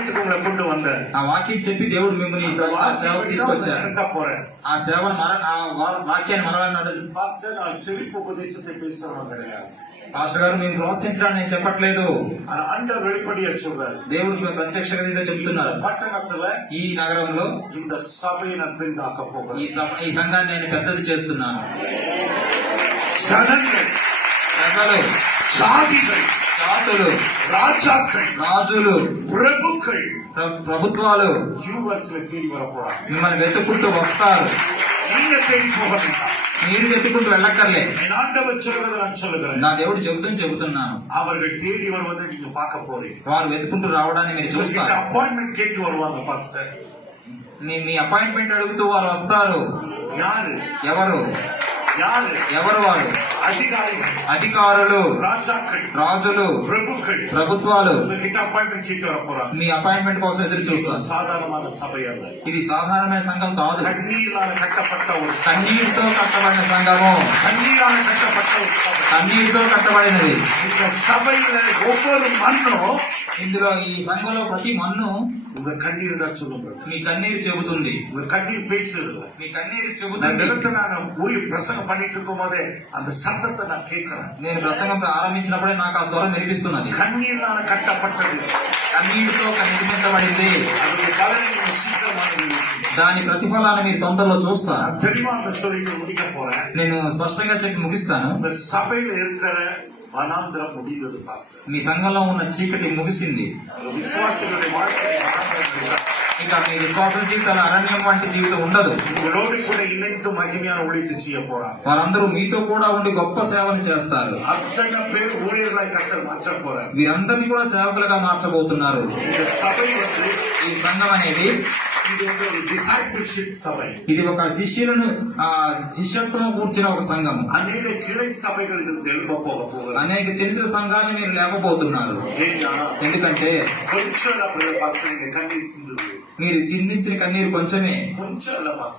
ஊழியத்துக்கு உங்களை கொண்டு வந்தார். ఆ వాక్యం చెప్పి దేవుడు మిమ్మల్ని సేవకు తీసుకొచ్చారు. ఆ సేవను వాక్యాన్ని మరవన్నాడు. பாஸ்டர் நான் செழிப்பு உபதேசத்தை பேசுறவங்க கிடையாது. పాస్టర్ గారు మేము ప్రోత్సహించడానికి నేను చెప్పట్లేదు. ஆண்டவர் வெளிப்படையா சொல்றாரு. దేవుడు ప్రత్యక్షంగా చెప్తున్నారు. పట్టణத்துல ఈ నగరంలో இந்த சபையை நான் பெரிதாக்க போகிறேன். ఈ సంఘాన్ని నేను పెద్దది చేస్తున్నాను. జనங்கள், ప్రజలు, జాతిகள், జాతులు, రాజులు, ప్రభుత్వాలు தேடி வரப்போறாங்க. మిమ్మల్ని వెతుక్కుంటూ వస్తారు. நீங்க தேடி போக வேண்டாம். మీరు వెతుక్కుంటూ వెళ్ళక్కర్లే. ஆண்டவர் சொல்றதை நான் சொல்லுகிறேன். నా దేవుడు చెబుతున్నాను. அவர்கள் தேடி வருவதை நீங்க பார்க்க போறீங்க. వారు వెతుక్కుంటూ రావడాన్ని మీరు చూస్తారు. అపాయింట్మెంట్ கேட்டு வருவாங்க பாஸ்டர். మీ అపాయింట్మెంట్ అడుగుతూ వారు వస్తారు. ఎవరు వారు? అధికారులు, రాజులు, ప్రభుత్వాలు మీ అపాయింట్మెంట్ కోసం ఎదురు చూస్తారు. ఇది సాధారణమైన సంఘం కాదు. కన్నీటితో కట్టబడిన సంఘము, కన్నీటితో కట్టబడినది. ఇందులో ఈ సంఘంలో ప్రతి మన్ను మీ కన్నీరు చెబుతుంది. మీ కన్నీరు చెబుతుంది. ప్రసంగం பண்ணிட்டு இருக்கும் போதே அந்த சத்தத்தை நான் கேட்கிறேன். నేను ప్రసంగం ఆరంభించినప్పుడే నాకు ఆ స్వరం వినిపిస్తున్నది. కన్నీళ్ళ కట్టపట్టది, కన్నీటితో నిర్మించబడింది. దాని ప్రతిఫలాన్ని మీరు తొందరలో చూస్తారు. నేను స్పష్టంగా చెప్పి ముగిస్తాను. సభలో இருக்கிற వనాంతరం ముగియదు పాస్టర్. మీ సంఘంలో ఉన్న చీకటి ముగిసింది. ఇంకా మీ విశ్వాసం జీవితాలు అరణ్యం వంటి జీవితం ఉండదు. కూడా ఇన్నైతో మహిమயான ஊழியத்தை செய்ய போறாங்க. వారందరూ మీతో కూడా ఉండి గొప్ప సేవలు చేస్తారు. అతని పేరు ஊழியர்களாய் கர்த்தர் மாற்றப் போறார். వీరందరినీ కూడా సేవకులుగా మార్చబోతున్నారు. ఈ సంఘం అనేది ఇది ఒక శిష్యులను శిష్యత్వం కూర్చున్న ఒక సంఘం. అనేక కిళై సభలు అనేక చిన్న చిన్న సంఘాలను మీరు లేకపోతున్నారు. ఎందుకంటే మీరు చిందించిన కన్నీరు కొంచెమే,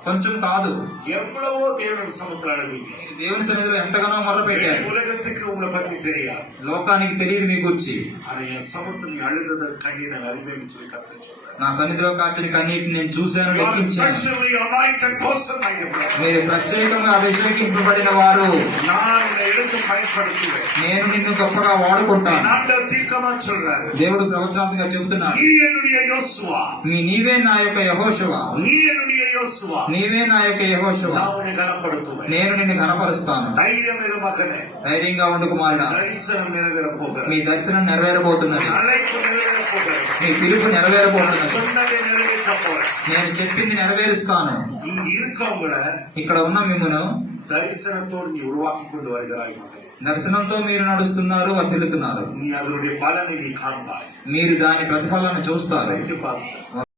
కొంచెం కాదు. ఎప్పుడో దేవుని సముద్రాలు దేవుని సన్నిధిలో ఎంతగానో మొర్ర పెట్టారు. ఉలగத்துக்கு உங்களை பத்தி தெரியாது, లోకానికి తెలియదు మీ గురించి. సముద్రం అழுదద కన్నీరు అనుభవించి కర్తర్ నా సన్నిధిలో కాచిన కన్నీటిని నేను చూశాను, లెక్కించాను. మీరు ప్రత్యేకంగా అభిషేకింపబడిన వారు. నేను నిన్ను గొప్పగా వాడుకుంటాను. దేవుడు ప్రవచనాత్మకంగా చెబుతున్నాడు. నీవే నా యొక్క యెహోషువ, నీవే నా యొక్క యెహోషువ, నేను నిన్ను ఘనపరుస్తాను. ధైర్యంగా ఉండు కుమారుడా, మీ దర్శనం నెరవేరబోతున్నది. మీ పిలుపు నెరవేరబోతున్నది. నేను చెప్పింది నెరవేరుస్తాను. ఇక్కడ ఉన్న మిమ్మల్ని దర్శనంతో మీరు నడుస్తున్నారు, వర్ధిల్లుతున్నారు. మీరు దాని ప్రతిఫలాన్ని చూస్తారు.